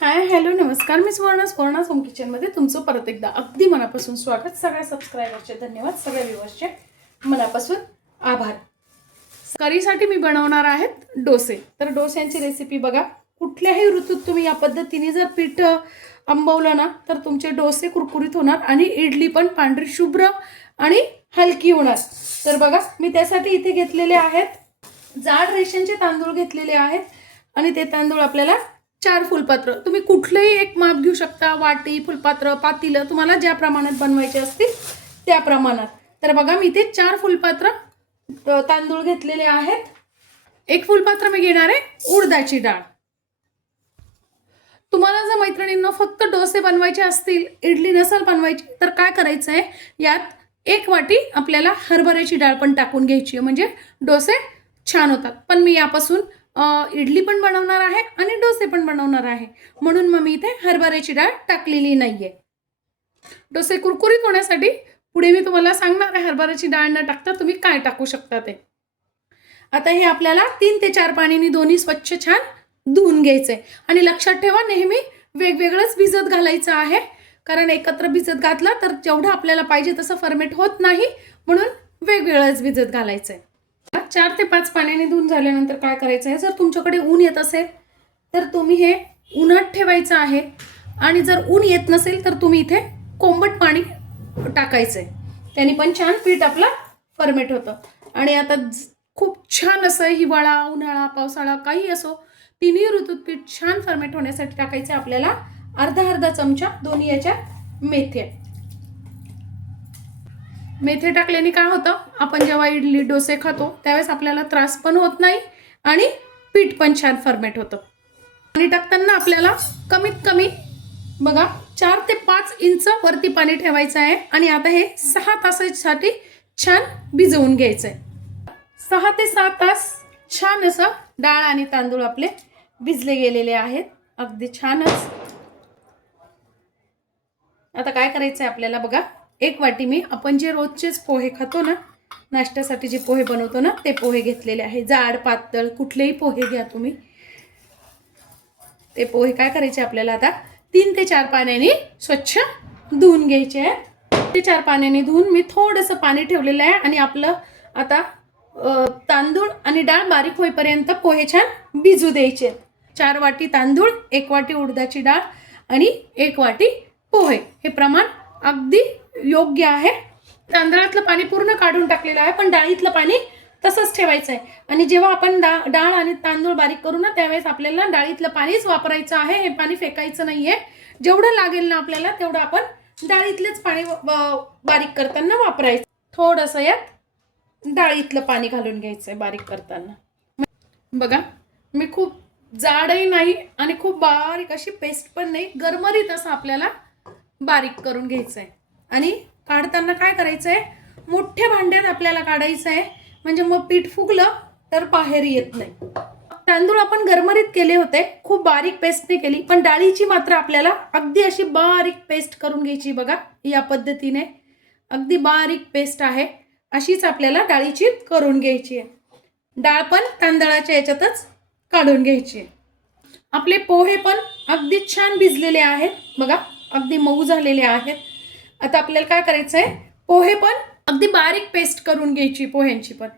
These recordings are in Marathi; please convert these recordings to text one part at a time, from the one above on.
हाय हॅलो नमस्कार, मी सुवर्णा's होम किचनमध्ये तुमचं परत एकदा अगदी मनापासून स्वागत. सगळ्या सबस्क्रायबरचे धन्यवाद, सगळ्या व्ह्यूअर्सचे मनापासून आभार. करीसाठी मी बनवणार आहेत डोसे. तर डोस्यांची रेसिपी बघा. कुठल्याही ऋतूत तुम्ही या पद्धतीने जर पीठ आंबवलं ना तर तुमचे डोसे कुरकुरीत होणार आणि इडली पण पांढरी शुभ्र आणि हलकी होणार. तर बघा, मी त्यासाठी इथे घेतलेले आहेत जाड रेशनचे तांदूळ घेतलेले आहेत आणि ते तांदूळ आपल्याला 4 फुलपात्र, तुम्ही कुठलेही एक माप घेऊ शकता, वाटी, फुलपात्र, पातीलं, तुम्हाला ज्या प्रमाणात बनवायचे असतील त्या प्रमाणात. तर बघा, मी इथे 4 फुलपात्र तांदूळ घेतलेले आहेत. 1 फुलपात्र मी घेणार आहे उडदाची डाळ. तुम्हाला जर मैत्रिणींना फक्त डोसे बनवायचे असतील, इडली नसेल बनवायची, तर काय करायचं आहे, यात 1 वाटी आपल्याला हरभऱ्याची डाळ पण टाकून घ्यायची आहे, म्हणजे डोसे छान होतात. पण मी यापासून इडली पण बनवणार आहे आणि डोसे पण बनवणार आहे, म्हणून मग मी इथे हरभऱ्याची डाळ टाकलेली नाहीये. डोसे कुरकुरीत होण्यासाठी पुढे मी तुम्हाला सांगणार आहे हरभऱ्याची डाळ न टाकता तुम्ही काय टाकू शकता ते. आता हे आपल्याला 3 ते 4 पाण्याने दोन्ही स्वच्छ छान धुवून घ्यायचे. आणि लक्षात ठेवा, नेहमी वेगवेगळंच भिजत घालायचं आहे, कारण एकत्र भिजत घातला तर जेवढं आपल्याला पाहिजे तसं फर्मेंट होत नाही, म्हणून वेगवेगळंच भिजत घालायचं आहे. 4 ते 5 पाण्याने धुवून झाल्यानंतर काय करायचं आहे, जर तुमच्याकडे ऊन येत असेल तर तुम्ही हे उन्हात ठेवायचं आहे, आणि जर ऊन येत नसेल तर तुम्ही इथे कोंबट पाणी टाकायचं आहे. त्याने पण छान पीठ आपलं फर्मेंट होतं. आणि आता खूप छान असं हिवाळा, उन्हाळा, पावसाळा काही असो, तिन्ही ऋतूत पीठ छान फर्मेंट होण्यासाठी टाकायचं आपल्याला अर्धा चमचा दोन्ही याच्या मेथ्या. मेथी टाकल्याने काय होतं, आपण जेव्हा इडली डोसे खातो त्यावेळेस आपल्याला त्रास पण होत नाही आणि पीठ पण छान फर्मेंट होतं. पाणी टाकताना आपल्याला कमीत कमी बघा 4 ते 5 इंच वरती पाणी ठेवायचं आहे. आणि आता हे 6 तासासाठी छान भिजवून घ्यायचं आहे. 6 ते 7 तास छान असं डाळ आणि तांदूळ आपले भिजले गेलेले आहेत, अगदी छानच. आता काय करायचं आहे आपल्याला बघा, 1 वाटी मी आपण जे रोजचेच पोहे खातो ना, नाश्त्यासाठी जे पोहे बनवतो ना, ते पोहे घेतलेले आहे. जाड पातळ कुठलेही पोहे घ्या तुम्ही. ते पोहे काय करायचे आपल्याला आता 3 ते 4 पाण्याने स्वच्छ धुवून घ्यायचे आहे. 3 ते 4 पाण्याने धुवून मी थोडंसं पाणी ठेवलेलं आहे. आणि आपलं आता तांदूळ आणि डाळ बारीक होईपर्यंत पोहे छान भिजू द्यायचे. 4 वाटी तांदूळ, 1 वाटी उडदाची डाळ आणि 1 वाटी पोहे, हे प्रमाण अगदी योग्य आहे. तांदळातलं पाणी पूर्ण काढून टाकलेलं आहे, पण डाळीतलं पाणी तसंच ठेवायचं आहे. आणि जेव्हा आपण डाळ आणि तांदूळ बारीक करू ना, त्यावेळेस आपल्याला डाळीतलं पाणीच वापरायचं आहे, हे पाणी फेकायचं नाहीये. जेवढं लागेल ना आपल्याला तेवढं आपण डाळीतलेच पाणी बारीक करताना वापरायचं. थोडंसं यात डाळीतलं पाणी घालून घ्यायचंय बारीक करताना. बघा, मी खूप जाडही नाही आणि खूप बारीक अशी पेस्ट पण नाही, गरमरीत असं आपल्याला बारीक करून घ्यायचंय. आणि काढताना काय करायचंय, मोठ्या भांड्यात आपल्याला काढायचं आहे, म्हणजे मग पीठ फुगलं तर बाहेर येत नाही. तांदूळ आपण गरमरीत केले होते, खूप बारीक पेस्ट नाही केली, पण डाळीची मात्र आपल्याला अगदी अशी बारीक पेस्ट करून घ्यायची. बघा, या पद्धतीने अगदी बारीक पेस्ट आहे, अशीच आपल्याला डाळीची करून घ्यायची आहे. डाळ पण तांदळाच्या याच्यातच काढून घ्यायची आहे. आपले पोहे पण अगदी छान भिजलेले आहेत, बघा अगदी मऊ झालेले आहेत. आता आपल्याला काय करायचं आहे, पोहे पण अगदी बारीक पेस्ट करून घ्यायची. पोह्यांची पण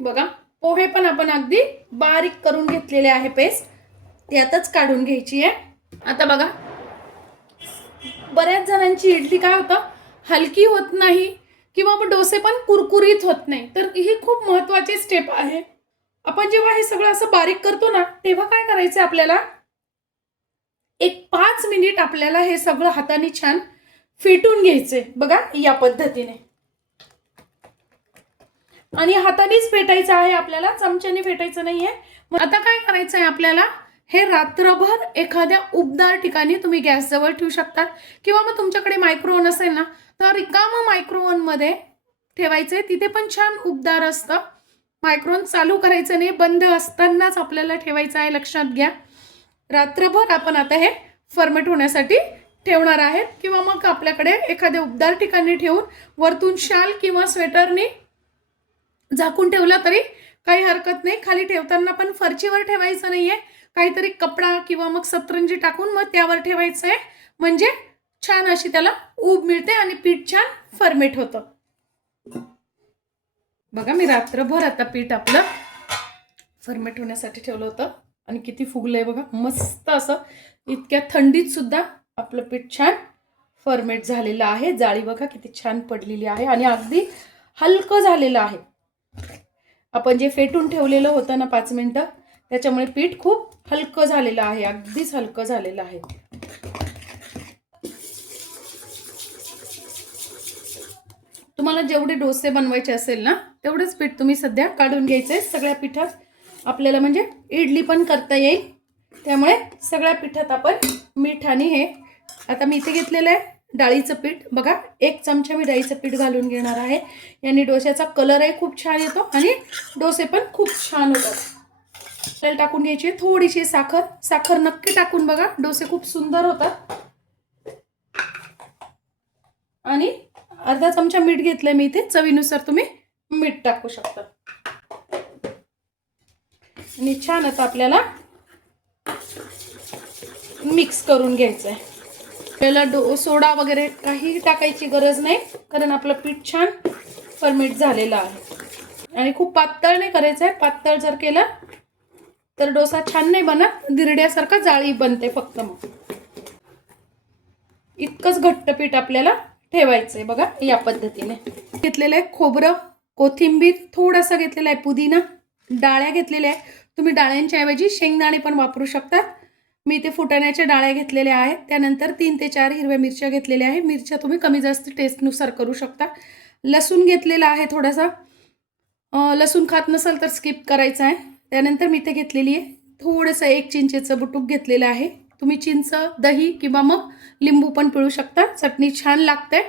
बघा, पोहे पण आपण अगदी बारीक करून घेतलेले आहे पेस्ट, यातच काढून घ्यायची आहे. आता बघा, बऱ्याच जणांची इडली काय होतं, हलकी होत नाही किंवा मग डोसे पण कुरकुरीत होत नाही. तर ही खूप महत्त्वाची स्टेप आहे. आपण जेव्हा हे सगळं असं बारीक करतो ना, तेव्हा काय करायचं आपल्याला, 5 मिनिट आपल्याला हे सगळं हाताने छान फेटून घ्यायचंय. बघा, या पद्धतीने. आणि हातानेच फेटायचं आहे आपल्याला, चमच्याने फेटायचं नाहीये. आता काय करायचं आहे आपल्याला, हे रात्रभर एखाद्या उबदार ठिकाणी तुम्ही गॅस जवळ ठेवू शकतात, किंवा मग तुमच्याकडे मायक्रोव्हन असेल ना तर रिकामा मायक्रोव्हन मध्ये ठेवायचंय, तिथे पण छान उबदार असतं. मायक्रोव्हन चालू करायचं नाही, बंद असतानाच आपल्याला ठेवायचं आहे, लक्षात घ्या. रात्रभर आपण आता हे फर्मेंट होण्यासाठी ठेवणार आहेत, किंवा मग आपल्याकडे एखाद्या उबदार ठिकाणी ठेवून वरतून शाल किंवा स्वेटरने झाकून ठेवला तरी काही हरकत नाही. खाली ठेवताना पण फरशीवर ठेवायचं नाहीये, काहीतरी कपडा किंवा मग सतरंजी टाकून मग त्यावर ठेवायचं आहे, म्हणजे छान अशी त्याला ऊब मिळते आणि पीठ छान फर्मेट होतं. बघा मी रात्रभर आता पीठ आपलं फर्मेट होण्यासाठी ठेवलं होतं आणि किती फुगलंय बघा, मस्त असं. इतक्या थंडीत सुद्धा आपलं पीठ छान फर्मेट झालेलं आहे. जाळी बघा किती छान पडलेली आहे आणि अगदी हलकं झालेलं आहे. आपण जे फेटून ठेवलेलं होतं ना 5 मिनिटं, त्याच्यामुळे पीठ खूप हलकं झालेलं आहे, अगदीच हलकं झालेलं आहे. तुम्हाला जेवढे डोसे बनवायचे असेल ना तेवढंच पीठ तुम्ही सध्या काढून घ्यायचंय सगळ्या पिठात. आपल्याला म्हणजे इडली पण करता येईल, त्यामुळे सगळ्या पिठात आपण मीठ आणि हे आता मी इथे घेतलेलं आहे डाळीचं पीठ. बघा 1 चमचा मी डाळीचं पीठ घालून घेणार आहे. याने डोश्याचा कलरही खूप छान येतो आणि डोसे पण खूप छान होतात. तेल टाकून घ्यायची थोडीशी साखर नक्की टाकून बघा, डोसे खूप सुंदर होतात. आणि अर्धा चमचा मीठ घेतलंय मी इथे, चवीनुसार तुम्ही मीठ टाकू शकता. आणि छान आता आपल्याला मिक्स करून घ्यायचंय. आपल्याला सोडा वगैरे काही टाकायची गरज नाही, कारण आपलं पीठ छान फर्मेट झालेलं आहे. आणि खूप पातळ नाही करायचं आहे, पातळ जर केलं तर डोसा छान नाही बनत, धिरड्यासारखा जाळी बनते फक्त. मग इतकंच घट्ट पीठ आपल्याला ठेवायचंय बघा या पद्धतीने. घेतलेलं आहे खोबरं, कोथिंबीर, थोडासा घेतलेला आहे पुदिना, डाळ्या घेतलेल्या आहे. तुम्ही डाळ्यांच्या ऐवजी शेंगदाणे पण वापरू शकता. मी इथे फुटाण्याच्या डाळ्या घेतलेल्या आहेत. त्यानंतर 3 ते 4 हिरव्या मिरच्या घेतलेल्या आहे. मिरच्या तुम्ही कमी जास्त टेस्टनुसार करू शकता. लसूण घेतलेला आहे थोडासा, लसूण खात नसाल तर स्किप करायचं आहे. त्यानंतर मी इथे घेतलेली आहे थोडंसं 1 चिंचेचं बुटूक घेतलेलं आहे. तुम्ही चिंच, दही किंवा मग लिंबू पण पिळू शकता, चटणी छान लागते.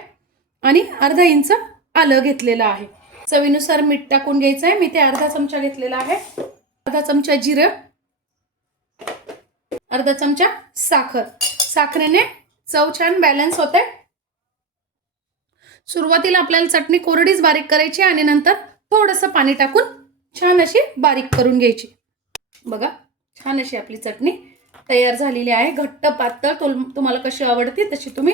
आणि अर्धा इंच आलं घेतलेलं आहे. चवीनुसार मीठ टाकून घ्यायचं आहे. मी ते अर्धा चमचा घेतलेला आहे. अर्धा चमचा जिरं, अर्धा चमचा साखर. साखरेने चव छान बॅलन्स होते. सुरुवातीला आपल्याला चटणी कोरडीच बारीक करायची आणि नंतर थोडंसं पाणी टाकून छान अशी बारीक करून घ्यायची. बघा छान अशी आपली चटणी तयार झालेली आहे. घट्ट पातळ तुम्हाला कशी आवडते तशी तुम्ही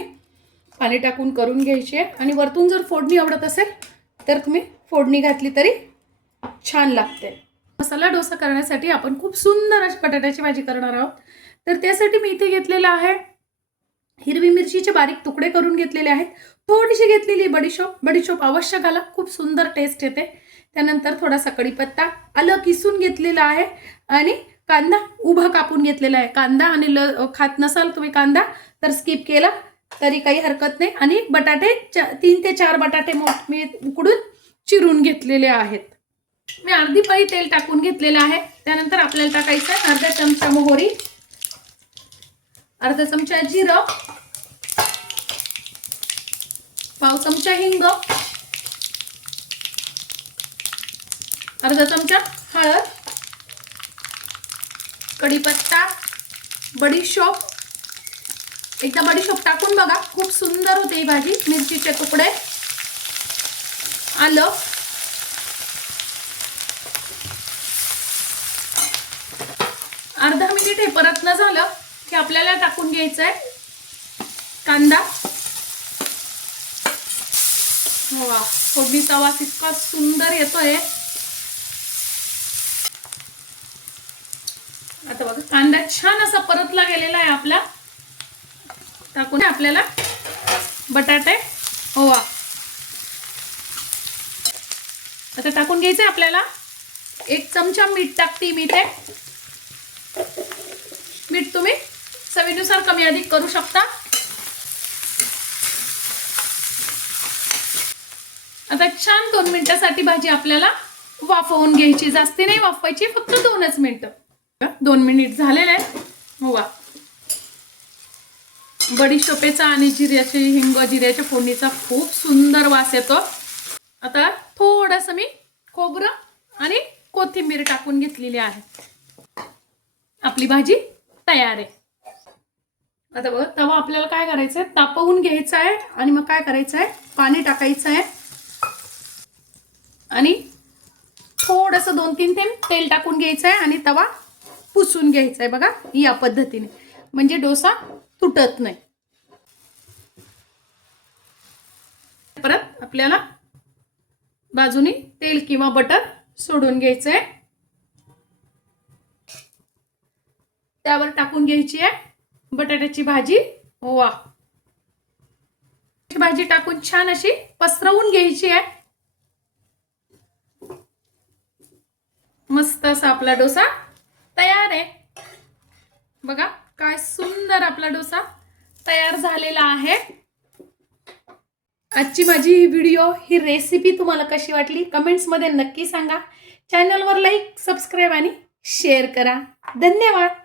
पाणी टाकून करून घ्यायची आहे. आणि वरतून जर फोडणी आवडत असेल तर तुम्ही फोडणी घातली तरी छान लागते. मसाला डोसा करण्यासाठी आपण खूप सुंदर अशी बटाट्याची भाजी करणार आहोत. तर त्यासाठी मी इथे घेतलेलं आहे हिरवी मिरचीचे बारीक तुकडे करून घेतलेले आहेत. थोडीशी घेतलेली बडीशोप अवश्य घाला, खूप सुंदर टेस्ट येते. त्यानंतर थोडासा कढीपत्ता, आलं किसून घेतलेलं आहे आणि कांदा उभा कापून घेतलेला आहे. कांदा आणि खात नसाल तुम्ही कांदा तर स्किप केला तरी काही हरकत नाही. आणि बटाटे 3 ते 4 बटाटे मी उकडून चिरून घेतलेले आहेत. मी अर्धी पळी तेल टाकून घेतलेलं आहे. त्यानंतर आपल्याला टाकायचं आहे अर्धा चमचा मोहरी, अर्धा चमचा जिरं, पाव चमचा हिंग, अर्धा चमचा हळद, कढीपत्ता, बडीशोप. एकदा बडीशोप टाकून बघा, खूप सुंदर होते ही भाजी. मिरचीचे तुकडे, आलं, अर्धा मिनिट हे परतलं झालं की आपल्याला टाकून घ्यायचं आहे कांदा. वा, फोडणीचा वास इतका सुंदर येतोय. आता बघा कांदा छान असा परतला गेलेला आहे आपला. टाकून आपल्याला बटाटे ओवा आता टाकून घ्यायचं आपल्याला. 1 चमचा मीठ टाकते मी इथे. मीठ तुम्ही चवीनुसार कमी अधिक करू शकता. आता छान 2 मिनिटासाठी भाजी आपल्याला वाफवून घ्यायची. जास्ती नाही वाफवायची, फक्त 2च मिनिटं. 2 मिनिट झालेले आहे. वा, बडीशोपेचा आणि जिऱ्याच्या फोडणीचा खूप सुंदर वास येतो. आता थोडंसं मी खोबरं आणि कोथिंबीर टाकून घेतलेली आहे. आपली भाजी तयार आहे. आता बघ तवा आपल्याला काय करायचं आहे, तापवून घ्यायचं आहे. आणि मग काय करायचं आहे, पाणी टाकायचं आहे आणि थोडंसं 2-3 थेंब तेल टाकून घ्यायचं आहे. आणि तवा पुसून घ्यायचा आहे बघा, या पद्धतीने, म्हणजे डोसा तुटत नाही. परत आपल्याला बाजूनी तेल किंवा बटर सोडून घ्यायचंय. त्यावर टाकून घ्यायची आहे बटाट्याची भाजी. वा, भाजी टाकून छान अशी पसरवून घ्यायची आहे. मस्त असा आपला डोसा तयार आहे बघा. काय सुंदर आपला डोसा तयार झालेला आहे. आजची माझी ही व्हिडिओ, ही रेसिपी तुम्हाला कशी वाटली कमेंट्स मध्ये नक्की सांगा. चॅनलवर लाईक, सबस्क्राईब आणि शेअर करा. धन्यवाद.